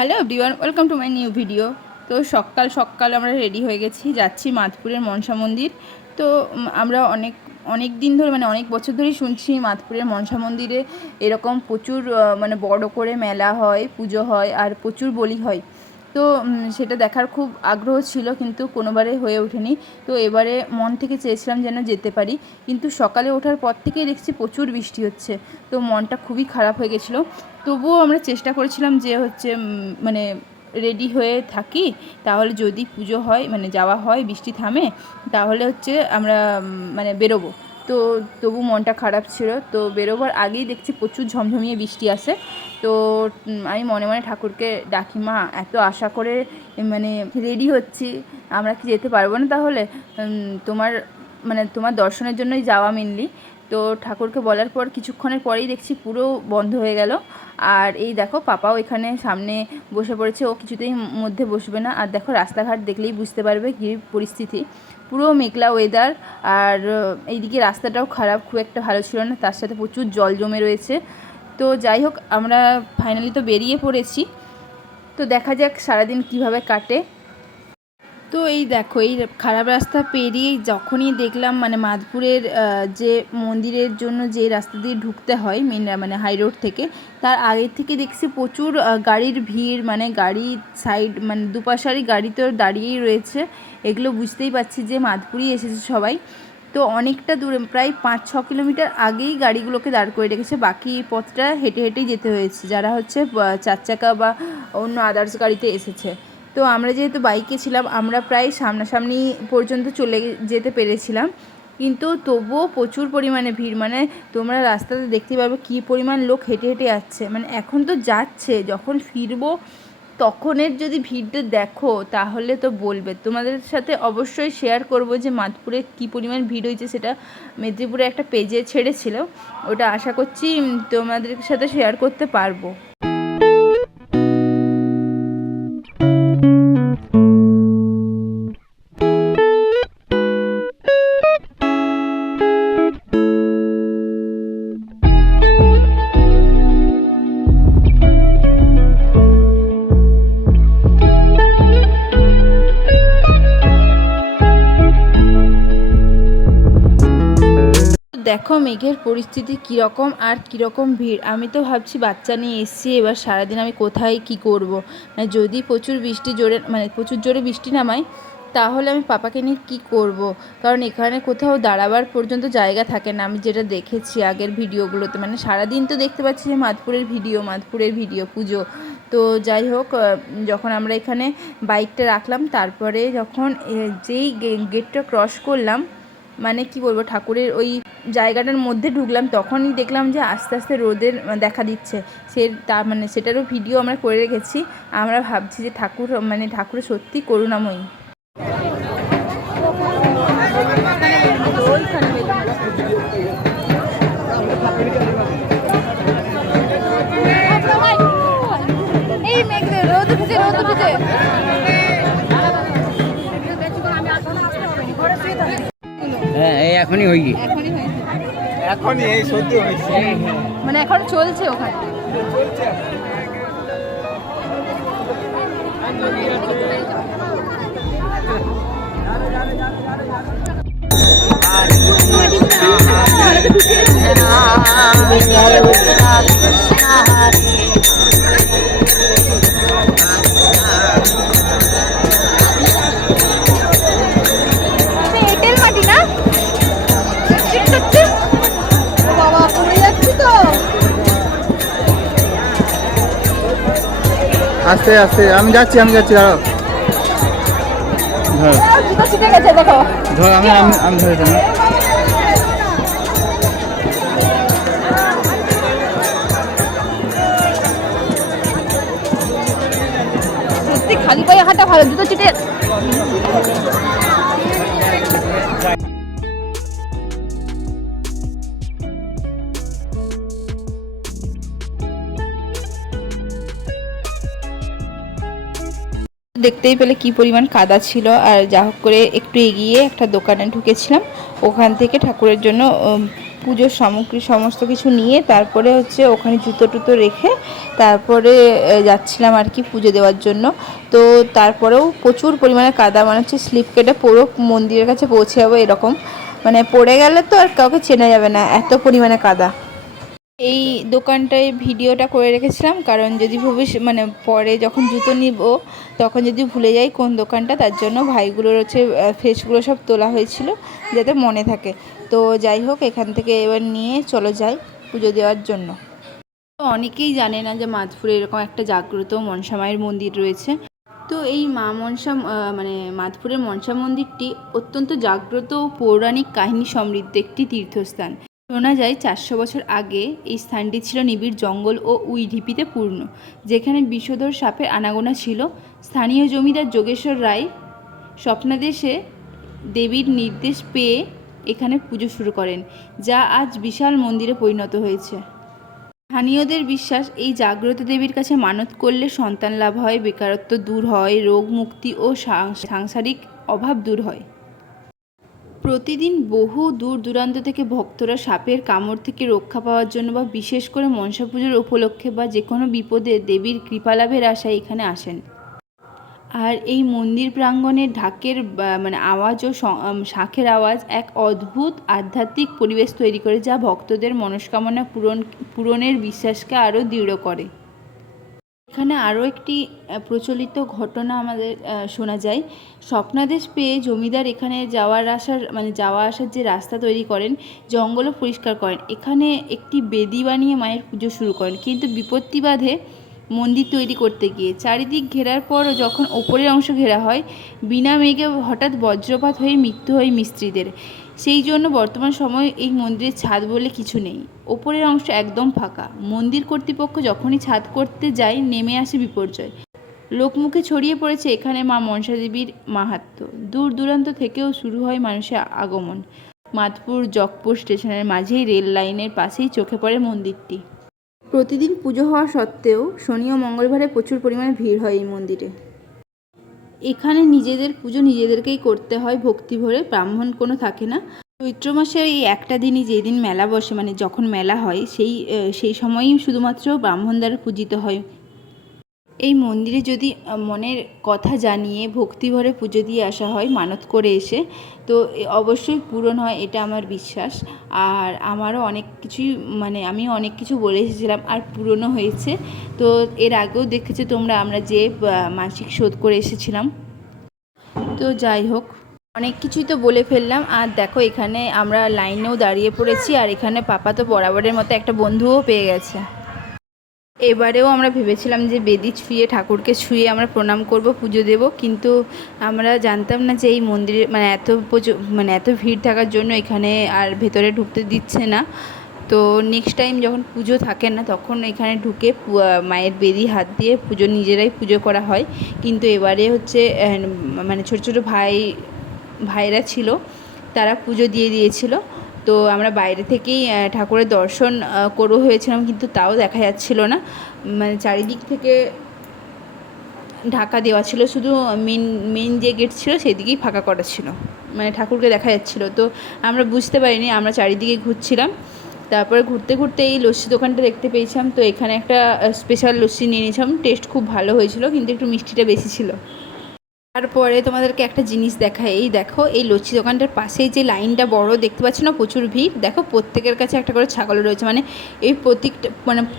Hello everyone, welcome to my new video. তো সকাল সকাল আমরা রেডি হয়ে গেছি, যাচ্ছি মাধপুরের মনসা মন্দির। তো আমরা অনেক দিন ধরে অনেক বছর ধরেই শুনছি মাধপুরের মনসা মন্দিরে এরকম প্রচুর বড় করে মেলা হয়, পুজো হয় আর প্রচুর বলি হয়। তো সেটা দেখার খুব আগ্রহ ছিল, কিন্তু কোনোবারে হয়ে ওঠেনি। তো এবারে মন থেকে চেয়েছিলাম যেন যেতে পারি, কিন্তু সকালে ওঠার পর থেকেই দেখছি প্রচুর বৃষ্টি হচ্ছে। তো মনটা খুবই খারাপ হয়ে গেছিলো। তবুও আমরা চেষ্টা করেছিলাম যে রেডি হয়ে থাকি, তাহলে যদি পুজো হয় যাওয়া হয়, বৃষ্টি থামে, তাহলে আমরা বেরোবো। তো তবু মনটা খারাপ ছিল। তো বেরোবার আগেই দেখছি প্রচুর ঝমঝমিয়ে বৃষ্টি আসে। তো আমি মনে মনে ঠাকুরকে ডাকি, মা এত আশা করে রেডি হচ্ছি, আমরা কি যেতে পারবো না? তাহলে তোমার দর্শনের জন্যই যাওয়া মেনলি। তো ঠাকুরকে বলার পর কিছুক্ষণের পরেই দেখছি পুরো বন্ধ হয়ে গেল। আর এই দেখো পাপাও এখানে সামনে বসে পড়েছে, ও কিছুতেই মধ্যে বসবে না। আর দেখো রাস্তাঘাট দেখলেই বুঝতে পারবে কী পরিস্থিতি, পুরো মেঘলা ওয়েদার। আর এইদিকে রাস্তাটাও খারাপ, খুব একটা ভালো ছিল না, তার সাথে প্রচুর জল জমে রয়েছে। তো যাই হোক, আমরা ফাইনালি তো বেরিয়ে পড়েছি। তো দেখা যাক সারাদিন কিভাবে কাটে। তো এই দেখো, এই খারাপ রাস্তা পেরিয়েই যখনই দেখলাম মাধপুরের যে মন্দিরের জন্য যে রাস্তা দিয়ে ঢুকতে হয় মেন হাই রোড থেকে, তার আগের থেকে দেখছি প্রচুর গাড়ির ভিড়, গাড়ি সাইড দুপাশারই গাড়ি তো দাঁড়িয়েই রয়েছে। এগুলো বুঝতেই পারছি যে মাধপুরই এসেছে সবাই। তো অনেকটা দূরে, প্রায় 5-6 কিলোমিটার আগেই গাড়িগুলোকে দাঁড় করে রেখেছে, বাকি পথটা হেঁটে হেঁটেই যেতে হয়েছে যারা 4 চাকা বা অন্য আদার্স গাড়িতে এসেছে। তো আমরা যেহেতু বাইকে ছিলাম, আমরা প্রায় সামনাসামনি পর্যন্ত চলে যেতে পেরেছিলাম, কিন্তু তবুও প্রচুর পরিমাণে ভিড়। তোমরা রাস্তাতে দেখতে পাবে কী পরিমাণ লোক হেঁটে হেঁটে যাচ্ছে। এখন তো যাচ্ছে, যখন ফিরবো তখনের যদি ভিড়টা দেখো তাহলে তো বলবে। তোমাদের সাথে অবশ্যই শেয়ার করব যে মাধপুরে কী পরিমাণ ভিড় হয়েছে, সেটা মেদিনীপুরে একটা পেজে ছেড়েছিল, ওটা আশা করছি তোমাদের সাথে শেয়ার করতে পারবো। দেখো মেঘের পরিস্থিতি কীরকম আর কীরকম ভিড়। আমি তো ভাবছি বাচ্চা নিয়ে এসেছি, এবার সারাদিন আমি কোথায় কি করব। যদি প্রচুর জোরে বৃষ্টি নামায়, তাহলে আমি পাপাকে নিয়ে কী করব। কারণ এখানে কোথাও দাঁড়াবার পর্যন্ত জায়গা থাকে না, আমি যেটা দেখেছি আগের ভিডিওগুলোতে। সারাদিন তো দেখতে পাচ্ছি যে মাধপুরের ভিডিও পুজো। তো যাই হোক, যখন আমরা এখানে বাইকটা রাখলাম, তারপরে যখন যেই গেটটা ক্রস করলাম, কি বলবো, ঠাকুরের ওই জায়গাটার মধ্যে ঢুকলাম, তখনই দেখলাম যে আস্তে আস্তে রোদের দেখা দিচ্ছে। সেটারও ভিডিও আমরা করে রেখেছি। আমরা ভাবছি যে ঠাকুর সত্যি করুণাময়ী। এই মেঘ রোদ উঠেছে। হ্যাঁ, এই এখনই হয়েছে, এখনই এই সদ্য হয়েছে, এখন চলছে ওখানে। আস্তে আস্তে আমি যাচ্ছি দাঁড়াও। ধর আমি ধরে দেবো। সত্যি খালি পায়ে হাঁটা ভালো, জুতো চিটে। দেখতেই পেলে কি পরিমাণ কাদা ছিল। আর যা হোক করে একটু এগিয়ে একটা দোকানে ঢুকেছিলাম, ওখান থেকে ঠাকুরের জন্য পুজোর সামগ্রী সমস্ত কিছু নিয়ে তারপরে হচ্ছে ওখানে জুতো টুতো রেখে তারপরে যাচ্ছিলাম আর কি পুজো দেওয়ার জন্য। তো তারপরেও প্রচুর পরিমাণে কাদা, মানে হচ্ছে স্লিপ কেটে পুরো মন্দিরের কাছে পৌঁছে যাবো এরকম, মানে পড়ে গেলে তো আর কাউকে চেনা যাবে না, এত পরিমাণে কাদা। এই দোকানটায় ভিডিওটা করে রেখেছিলাম, কারণ যদি মানে পরে যখন জুতো নিব তখন যদি ভুলে যাই কোন দোকানটা, তার জন্য ভাইগুলোর হচ্ছে ফেসগুলো সব তোলা হয়েছিল যাতে মনে থাকে। তো যাই হোক, এখান থেকে এবার নিয়ে চলো যাই পুজো দেওয়ার জন্য। তো অনেকেই জানে না যে মাধপুরে এরকম একটা জাগ্রত মনসা মায়ের মন্দির রয়েছে। তো এই মা মনসা মানে মাধপুরের মনসা মন্দিরটি অত্যন্ত জাগ্রত ও পৌরাণিক কাহিনী সমৃদ্ধ একটি তীর্থস্থান। শোনা যায় 400 বছর আগে এই স্থানটি ছিল নিবিড় জঙ্গল ও উইঢিপিতে পূর্ণ, যেখানে বিষধর সাপের আনাগোনা ছিল। স্থানীয় জমিদার যোগেশ্বর রায় স্বপ্নাদেশে দেবীর নির্দেশ পেয়ে এখানে পুজো শুরু করেন, যা আজ বিশাল মন্দিরে পরিণত হয়েছে। স্থানীয়দের বিশ্বাস, এই জাগ্রত দেবীর কাছে মানত করলে সন্তান লাভ হয়, বেকারত্ব দূর হয়, রোগ মুক্তি ও সাংসারিক অভাব দূর হয়। প্রতিদিন বহু দূর দূরান্ত থেকে ভক্তরা সাপের কামড় থেকে রক্ষা পাওয়ার জন্য বা বিশেষ করে মনসা পুজোর উপলক্ষে বা যে কোনো বিপদে দেবীর কৃপালাভের আশায় এখানে আসেন। আর এই মন্দির প্রাঙ্গণের ঢাকের মানে আওয়াজ ও শাঁখের আওয়াজ এক অদ্ভুত আধ্যাত্মিক পরিবেশ তৈরি করে, যা ভক্তদের মনস্কামনা পূরণের বিশ্বাসকে আরও দৃঢ় করে। এখানে আরও একটি প্রচলিত ঘটনা আমাদের শোনা যায়। স্বপ্নাদেশ পেয়ে জমিদার এখানে যাওয়া আসার যে রাস্তা তৈরি করেন, জঙ্গলও পরিষ্কার করেন, এখানে একটি বেদি বানিয়ে মায়ের পুজো শুরু করেন। কিন্তু বিপত্তি বাধে মন্দির তৈরি করতে গিয়ে। চারিদিক ঘেরার পরও যখন ওপরের অংশ ঘেরা হয়, বিনা মেঘে হঠাৎ বজ্রপাত হয়ে মৃত্যু হয় মিস্ত্রিদের। সেই জন্য বর্তমান সময়ে এই মন্দিরের ছাদ বলে কিছু নেই, ওপরের অংশ একদম ফাঁকা। মন্দির কর্তৃপক্ষ যখনই ছাদ করতে যায়, নেমে আসে বিপর্যয়। লোকমুখে ছড়িয়ে পড়েছে এখানে মা মনসা দেবীর মাহাত্ম্য। দূর দূরান্ত থেকেও শুরু হয় মানুষের আগমন। মাধপুর জকপুর স্টেশনের মাঝেই রেল লাইনের পাশেই চোখে পড়ে মন্দিরটি। প্রতিদিন পুজো হওয়া সত্ত্বেও শনি ও মঙ্গলবারে প্রচুর পরিমাণে ভিড় হয় এই মন্দিরে। এখানে নিজেদের পুজো নিজেদেরকেই করতে হয় ভক্তি ভরে, ব্রাহ্মণ কোনো থাকে না। চৈত্র মাসে এই একটা দিনই, যেই দিন মেলা বসে, মানে যখন মেলা হয় সেই সময়ই শুধুমাত্র ব্রাহ্মণ দ্বারা পূজিত হয়। এই মন্দিরে যদি মনের কথা জানিয়ে ভক্তি ভরে পুজো দিয়ে আসা হয় মানত করে এসে, তো অবশ্যই পূরণ হয়, এটা আমার বিশ্বাস। আর আমারও অনেক কিছুই আমি অনেক কিছু বলে এসেছিলাম আর পূরণও হয়েছে। তো এর আগেও দেখেছো তোমরা আমরা যে মাসিক শোধ করে এসেছিলাম। তো যাই হোক, অনেক কিছুই তো বলে ফেললাম। আর দেখো, এখানে আমরা লাইনেও দাঁড়িয়ে পড়েছি, আর এখানে পাপা তো বরাবরের মতো একটা বন্ধুও পেয়ে গেছে। এবারেও আমরা ভেবেছিলাম যে বেদি ছুঁয়ে, ঠাকুরকে ছুঁয়ে আমরা প্রণাম করব, পুজো দেব, কিন্তু আমরা জানতাম না যে এই মন্দিরে এত ভিড় থাকার জন্য এখানে আর ভেতরে ঢুকতে দিচ্ছে না। তো নেক্সট টাইম যখন পুজো থাকে না, তখন এখানে ঢুকে মায়ের বেদি হাত দিয়ে নিজেরাই পুজো করা হয়। কিন্তু এবারে হচ্ছে ছোটো ছোটো ভাইরা ছিল, তারা পুজো দিয়ে দিয়েছিল। তো আমরা বাইরে থেকেই ঠাকুরের দর্শন করবো হয়েছিলাম, কিন্তু তাও দেখা যাচ্ছিল না, চারিদিক থেকে ঢাকা দেওয়া ছিল, শুধু মেন যে গেট ছিল সেদিকেই ফাঁকা করা ছিল, ঠাকুরকে দেখা যাচ্ছিল। তো আমরা বুঝতে পারিনি, আমরা চারিদিকে ঘুরছিলাম। তারপরে ঘুরতে ঘুরতে এই লস্যি দোকানটা দেখতে পেয়েছিলাম। তো এখানে একটা স্পেশাল লস্যি নিয়ে নিয়েছিলাম, টেস্ট খুব ভালো হয়েছিল, কিন্তু একটু মিষ্টিটা বেশি ছিল। তারপরে তোমাদেরকে একটা জিনিস দেখাই, এই দেখো, এই লস্যি দোকানটার পাশেই যে লাইনটা বড় দেখতে পাচ্ছ না, প্রচুর ভিড়। দেখো, প্রত্যেকের কাছে একটা করে ছাগল রয়েছে, এই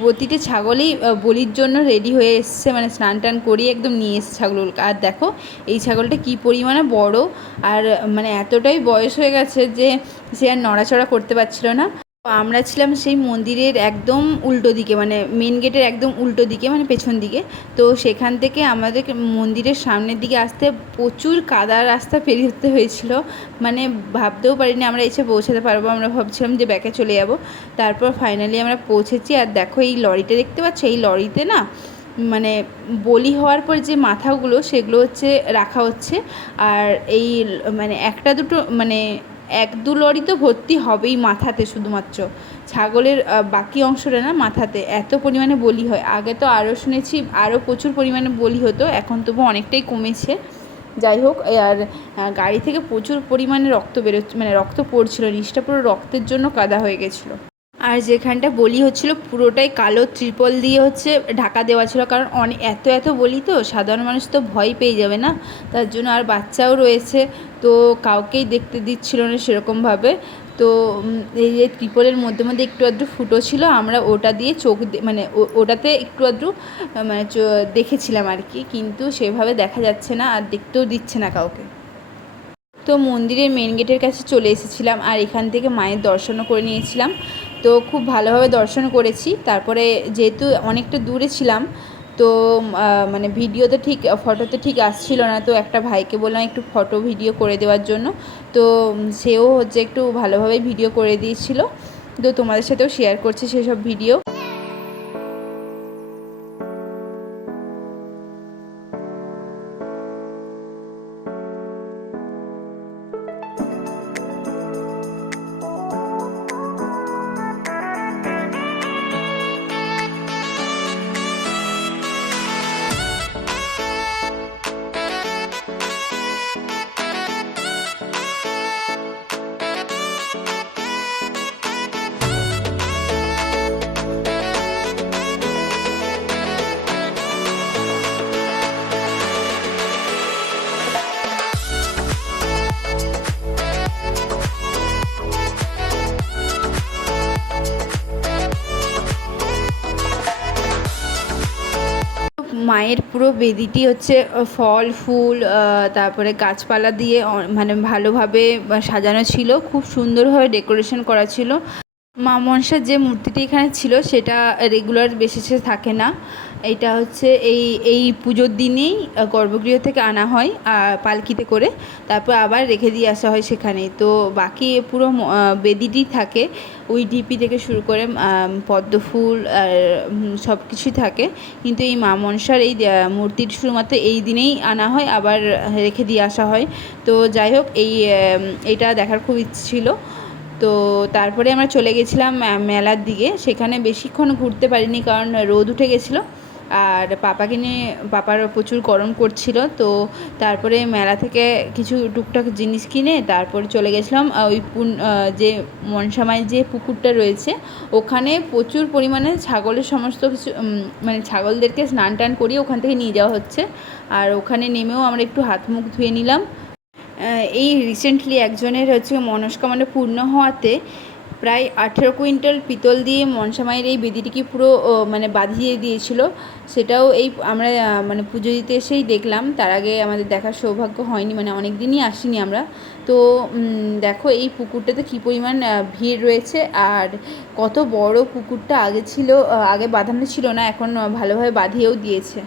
প্রতিটা ছাগলই বলির জন্য রেডি হয়ে এসছে, স্নান টান করিয়ে একদম নিয়ে এসছে ছাগলগুলোকে। আর দেখো এই ছাগলটা কী পরিমাণে বড়, আর এতটাই বয়স হয়ে গেছে যে সে আর নড়াচড়া করতে পারছিল না। আমরা ছিলাম সেই মন্দিরের একদম উল্টো দিকে, মেন গেটের একদম উল্টো দিকে, পেছন দিকে। তো সেখান থেকে আমাদের মন্দিরের সামনের দিকে আসতে প্রচুর কাদা রাস্তা পেরিয়ে উঠতে হয়েছিল, ভাবতেও পারিনি আমরা এসে পৌঁছাতে পারবো। আমরা ভাবছিলাম যে ব্যাকে চলে যাব। তারপর ফাইনালি আমরা পৌঁছেছি। আর দেখো, এই লরিটা দেখতে পাচ্ছ, এই লরিতে না বলি হওয়ার পর যে মাথাগুলো, সেগুলো হচ্ছে রাখা হচ্ছে। আর এই একটা দুটো এক দু লরি তো ভর্তি হবেই মাথাতে, শুধুমাত্র ছাগলের বাকি অংশটা না, মাথাতে এত পরিমাণে বলি হয়। আগে তো আরও শুনেছি আরও প্রচুর পরিমাণে বলি হতো, এখন তবু অনেকটাই কমেছে। যাই হোক, আর গাড়ি থেকে প্রচুর পরিমাণে রক্ত বেরোচ্ছে, মানে রক্ত পড়ছিল, নিচটা পুরো রক্তের জন্য কাদা হয়ে গেছিলো। আর যেখানটা বলি হচ্ছিল পুরোটাই কালো ত্রিপল দিয়ে হচ্ছে ঢাকা দেওয়া ছিল, কারণ এত এত বলি তো সাধারণ মানুষ তো ভয় পেয়ে যাবে না, তার জন্য। আর বাচ্চাও রয়েছে, তো কাউকেই দেখতে দিচ্ছিল না সেরকমভাবে। তো এই যে ত্রিপলের মধ্যে মধ্যে একটু আধটু ফুটো ছিল, আমরা ওটা দিয়ে চোখ মানে ওটাতে একটু আধটু মানে দেখেছিলাম আর কি, কিন্তু সেভাবে দেখা যাচ্ছে না আর দেখতেও দিচ্ছে না কাউকে। তো মন্দিরের মেন গেটের কাছে চলে এসেছিলাম, আর এখান থেকে মায়ের দর্শনও করে নিয়েছিলাম। তো খুব ভালোভাবে দর্শন করেছি। তারপরে যেহেতু অনেকটা দূরে ছিলাম, তো মানে ভিডিওতে ঠিক ফটোতে ঠিক আসছিল না, তো একটা ভাইকে বললাম একটু ফটো ভিডিও করে দেওয়ার জন্য। তো সেও হচ্ছে একটু ভালোভাবে ভিডিও করে দিয়েছিল, তো তোমাদের সাথেও শেয়ার করছি সেসব ভিডিও। মায়ের পুরো বেদিটি হচ্ছে ফল ফুল তারপরে গাছপালা দিয়ে মানে ভালোভাবে সাজানো ছিল, খুব সুন্দরভাবে ডেকোরেশন করা ছিল। মা মনসার যে মূর্তিটি এখানে ছিল সেটা রেগুলার বেসিসে থাকে না, এটা হচ্ছে এই পুজোর দিনেই গর্ভগৃহ থেকে আনা হয় পালকিতে করে, তারপর আবার রেখে দিয়ে আসা হয় সেখানেই। তো বাকি পুরো বেদিটি থাকে, ওই ঢিপি থেকে শুরু করে পদ্মফুল আর সব কিছুই থাকে, কিন্তু এই মা মনসার এই মূর্তিটি শুধুমাত্র এই দিনেই আনা হয়, আবার রেখে দিয়ে আসা হয়। তো যাই হোক, এইটা দেখার খুব ইচ্ছে ছিল। তো তারপরে আমরা চলে গেছিলাম মেলার দিকে, সেখানে বেশিক্ষণ ঘুরতে পারিনি কারণ রোদ উঠে গেছিলো, আর পাপাকে নিয়ে পাপার প্রচুর গরম করছিল। তো তারপরে মেলা থেকে কিছু টুকটাক জিনিস কিনে তারপরে চলে গেছিলাম ওই যে মনসামায় যে পুকুরটা রয়েছে, ওখানে প্রচুর পরিমাণে ছাগলের সমস্ত কিছু মানে ছাগলদেরকে স্নান টান করিয়ে ওখান থেকে নিয়ে যাওয়া হচ্ছে, আর ওখানে নেমেও আমরা একটু হাত মুখ ধুয়ে নিলাম। এই রিসেন্টলি একজনের হচ্ছে মনস্কামনা পূর্ণ হওয়াতে প্রায় 18 কুইন্টাল পিতল দিয়ে মনসামায়ের এই বেদিটিকে পুরো মানে বাঁধিয়ে দিয়েছিল, সেটাও এই আমরা মানে পুজো দিতে এসেই দেখলাম। তার আগে আমাদের দেখার সৌভাগ্য হয়নি, মানে অনেক দিনই আসিনি আমরা। তো দেখো এই পুকুরটাতে কী পরিমাণ ভিড় রয়েছে, আর কত বড় পুকুরটা আগে ছিল, আগে বাঁধানো ছিল না, এখন ভালোভাবে বাঁধিয়েও দিয়েছে।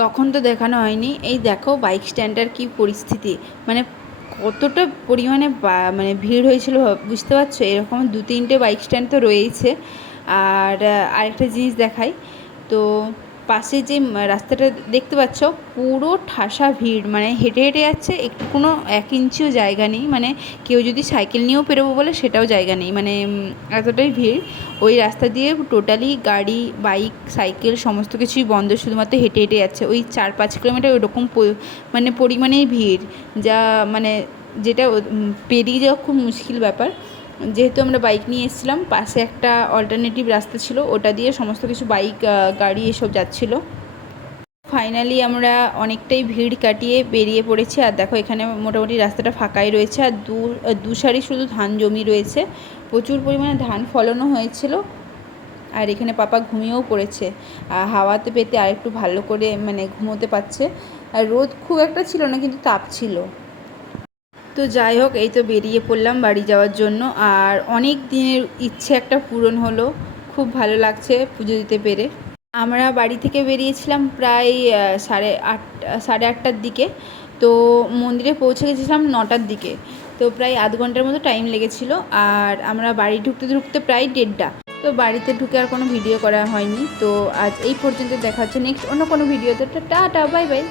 তখন তো দেখানো হয়নি। এই দেখো বাইক স্ট্যান্ডটার কী পরিস্থিতি, মানে কতটা পরিমাণে মানে ভিড় হয়েছিল বুঝতে পারছো। এরকম 2-3টে বাইক স্ট্যান্ড তো রয়েইছে। আর আরেকটা জিনিস দেখাই, তো পাশে যে রাস্তাটা দেখতে পাচ্ছ পুরো ঠাসা ভিড়, মানে হেঁটে হেঁটে যাচ্ছে, একটু কোনো 1 ইঞ্চিও জায়গা নেই, মানে কেউ যদি সাইকেল নিয়েও পেরোবো বলে সেটাও জায়গা নেই, মানে এতটাই ভিড়। ওই রাস্তা দিয়ে টোটালি গাড়ি, বাইক, সাইকেল সমস্ত কিছুই বন্ধ, শুধুমাত্র হেঁটে হেঁটে যাচ্ছে। ওই 4-5 কিলোমিটার ওরকম মানে পরিমাণেই ভিড়, যা মানে যেটা পেরিয়ে যাওয়া খুব মুশকিল ব্যাপার। যেহেতু আমরা বাইক নিয়ে এসেছিলাম, পাশে একটা অল্টারনেটিভ রাস্তা ছিল, ওটা দিয়ে সমস্ত কিছু বাইক, গাড়ি এসব যাচ্ছিলো। ফাইনালি আমরা অনেকটাই ভিড় কাটিয়ে বেরিয়ে পড়েছি। আর দেখো এখানে মোটামুটি রাস্তাটা ফাঁকাই রয়েছে, আর দু সারি শুধু ধান জমি রয়েছে, প্রচুর পরিমাণে ধান ফলানো হয়েছিল। আর এখানে পাপা ঘুমিয়েও পড়েছে, হাওয়াতে পেতে আর একটু ভালো করে মানে ঘুমোতে পারছে। আর রোদ খুব একটা ছিল না, কিন্তু তাপ ছিল। তো যাই হোক, এই তো বেরিয়ে পড়লাম বাড়ি যাওয়ার জন্য। আর অনেক দিনের ইচ্ছে একটা পূরণ হলো, খুব ভালো লাগছে পুজো দিতে পেরে। আমরা বাড়ি থেকে বেরিয়েছিলাম প্রায় 8:30টার দিকে, তো মন্দিরে পৌঁছে গেছিলাম 9টার দিকে, তো প্রায় আধ ঘন্টার মতো টাইম লেগেছিল। আর আমরা বাড়ি ঢুকতে ঢুকতে প্রায় 1:30। তো বাড়িতে ঢুকে আর কোনো ভিডিও করা হয়নি। তো আজ এই পর্যন্ত, দেখা হচ্ছে নেক্সট অন্য কোনো ভিডিওতে। Tata, bye bye.